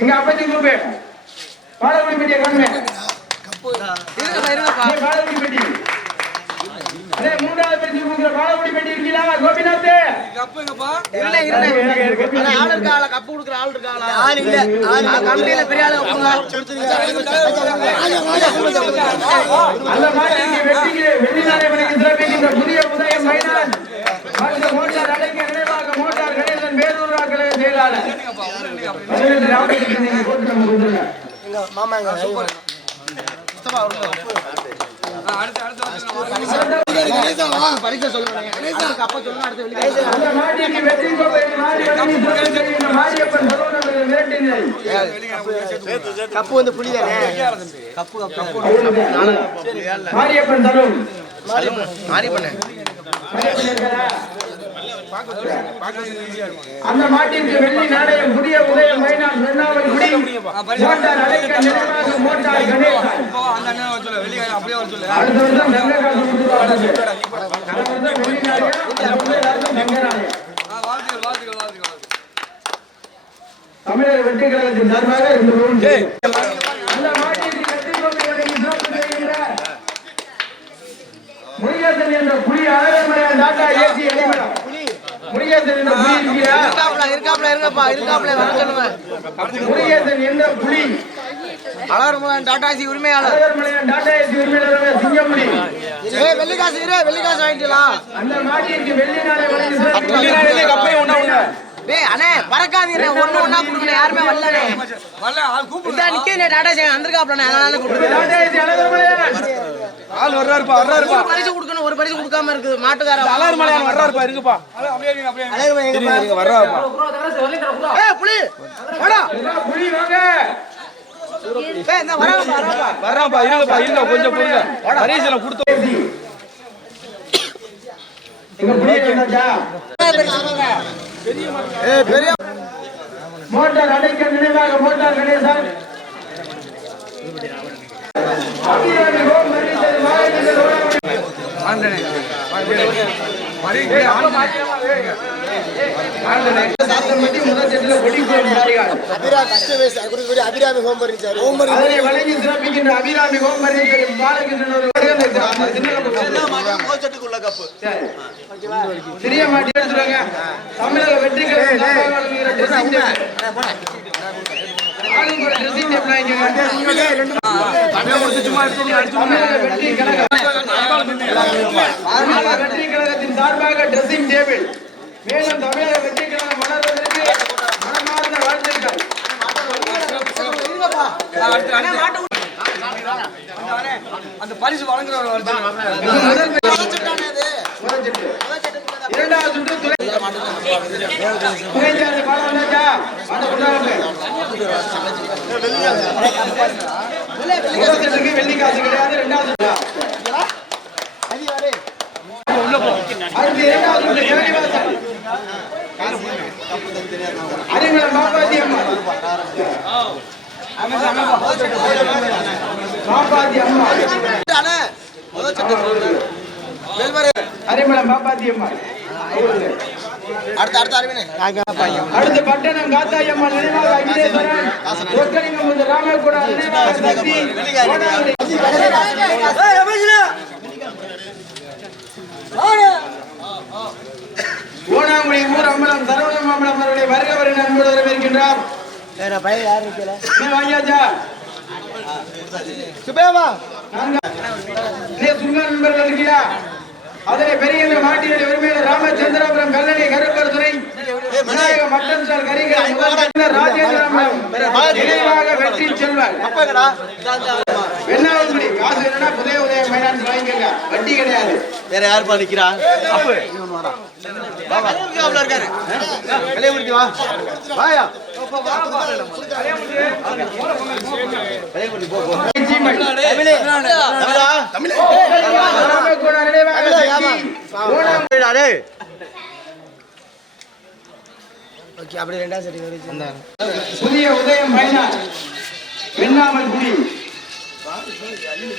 இங்க அப்பத்தி கூப்பே பாலகுடி பெட்டிய நீ பாலகுடி பெட்டி. அதே மூன்றாவது பெட்டி கூப்பிடுற பாலகுடி பெட்டி இருக்கீங்களா? கோபிநாத். இருங்க இருங்க அண்ணா, ஆள் இருக்கா? ஆளா கப்பு கொடுக்குற ஆள் இருக்கா? ஆளா? ஆள் இல்ல. ஆள் கமிட்டியில பெரிய ஆளு வெள்ளிநாளை வணங்கி சிறப்பிக்கின்ற புதிய உதயம் மைனான் மற்றும் மோட்டார் அடைக்க நினைவாக மோட்டார் கணேசன் வேலூர் கழக செயலாளர் பதினெட்டு கப்பு வந்து புளி மாரியப்பன் தரும். மாறி அந்த மாட்டிற்கு வெள்ளி நாணயம் புதிய உதயம் மைனான் மென்னாவல் குடி மோட்டார் அடைக்க நினைவாக மோட்டார் கணேசன். அடுத்த வருஷம் வெள்ளி நாணயம் தமிழக வெற்றி கழகத்தின் சார்பாக செய்கின்ற முருகேசன் என்ற புலி அழகமலையான் டாட்டா ஏசி அடிமலம் முருகேசன் இருக்காப்ல இருங்கப்பா இருக்காப்ல வர சொல்லுங்க. முருகேசன் என்ற புலி. அலர்மலன் டாடாசி உரிமையாளர். ஏசி உரிமையாளர் சிங்கப்புலி. ஏய் வெள்ளிக்காசு இரு வெள்ளிக்காசு வாங்கிக்கலாம் அந்த வெள்ளி நாளை வழங்கி டேய் அண்ணே பறக்காதீங்க ஒண்ணு ஒண்ணா கொடுக்கணும் யாருமே வரலனே இந்த நிக்கே டாடாசி வந்திருக்காப்ல அதனால அழகமலையான் ஆள் வர்றாருப்பா வர்றாருப்பா. ஒரு பரிசு கொடுக்கணும் ஒரு பரிசு கொடுக்காம இருக்குது. மாட்டுக்கார அலார் மலையான் வர்றாருப்பா இருங்கப்பா. இருங்க வர்றாருப்பா. ஏய் புலி வாடா புலி வாங்க வர்றாப்பா இருங்கப்பா இருங்க கொஞ்சம் பொறுங்க பரிசுல கொடுத்து பெரிய மோட்டார் அடைக்க நினைவாக motor Ganesan. Abirami home furniture home அதனை வழங்கி சிறப்பிக்கின்ற அபிராமி ஹோம் மரியாதை பாலகிருஷ்ணன் ஒரு சரி. சிறிய மாட்டி எடுத்துருவாங்க தமிழக வெற்றி கழகம் சார்பாக வழங்குகிற dressing table. ஆளுக்கு ஒரு dressing table வாங்கிக்கோங்க. தமிழக வெற்றி கழகம் தமிழக வெற்றி கழகத்தின் சார்பாக dressing table. மேலும் தமிழக வெற்றி கழகம் வளர்வதற்கு மனமார்ந்த வாழ்த்துக்கள் அந்த பரிசு வழங்குறவர் வருது இரண்டாவது சுற்று வெள்ளி காசு கிடையாது ரெண்டாவது அடுத்து இரண்டாவது சுற்று அம்மா பாப்பாத்தி அம்மா பாப்பாத்தி அம்மா அடுத்த அடுத்த அறிவினே அடுத்து பட்டணம் காத்தாயம்மன் நினைவாக அகிலேஸ்வரன் சொக்கலிங்கம் வந்து ராமகுடா நினைவாக சக்தி கோடாவரி. ஊர் அம்பலம் சரவணம் அம்பலம் அவருடைய வருக வரை நண்போடு வரவேற்கின்றார் நீ வாங்கியாச்சா சுபேமா சுங்க நண்பர்கள் இருக்கிறா அதனை பெரிய மாட்டினுடைய உரிமையாளர் ராமச்சந்திராபுரம் கல்லணை கருப்பர் துறை விநாயக மட்டன் சார் கரிகள் ராஜேந்திரம் நினைவாக வெற்றி செல்வர். காசு வேணும்னா புதிய உதய வாங்கிக்கோங்க வட்டி கிடையாது. வேற யாருப்பா நிக்கிறா? அப்ப. இருக்காரு. வெளியே முடிச்சு வா. வாயா. புதிய உதயம் மைனான் வெண்ணாமல் குடி. 可怜。